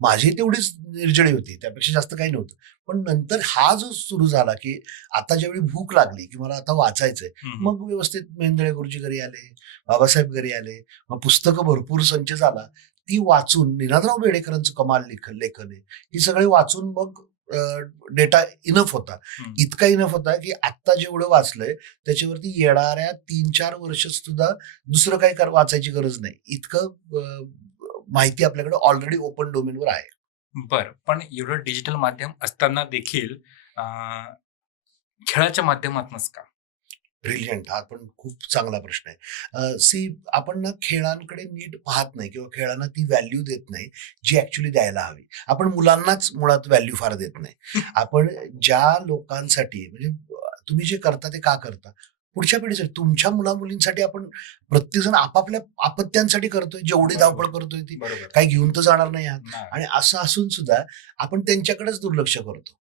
माझी तेवढीच निर्जळी होती, त्यापेक्षा जास्त काही नव्हतं. पण नंतर हा जो सुरू झाला, की आता ज्यावेळी भूक लागली, की मला आता वाचायचंय, हम्म. मग व्यवस्थित मेहेंदळे गुरुजी घरी आले, बाबासाहेब घरी आले, मग पुस्तकं भरपूर संच झाला. ती वाचून निनादराव बेडेकरांचं कमाल लेखन आहे. ही सगळे वाचून मग डेटा इनफ होता. हम्म. इतका इनफ होता, की आत्ता जेवढं वाचलंय त्याच्यावरती येणाऱ्या 3-4 वर्ष सुद्धा दुसरं काही वाचायची गरज नाही. इतकं माहिती आपल्याकडे ऑलरेडी ओपन डोमेनवर आहे. बरं. पण एवढं डिजिटल माध्यम असताना देखील अं, खेळाच्या माध्यमातूनच का? ब्रिलियंट. हा पण खूप चांगला प्रश्न आहे. सी आपण ना खेळांकडे नीट पाहत नाही किंवा खेळांना ती व्हॅल्यू देत नाही, जी ॲक्चुअली द्यायला हवी. आपण मुलांनाच मुळात व्हॅल्यू फार देत नाही. आपण ज्या लोकांसाठी म्हणजे तुम्ही जे करता ते का करता? पुढच्या पिढीसाठी तुमच्या मुला-मुलींसाठी आपण प्रत्येकजण आपापल्या अपत्यांसाठी करतोय, जेवढी धावपळ बरोबर. करतोय ती. बरोबर. काही घेऊन तर जाणार नाही आहात नाही. आणि असं असून सुद्धा आपण त्यांच्याकडेच दुर्लक्ष करतो.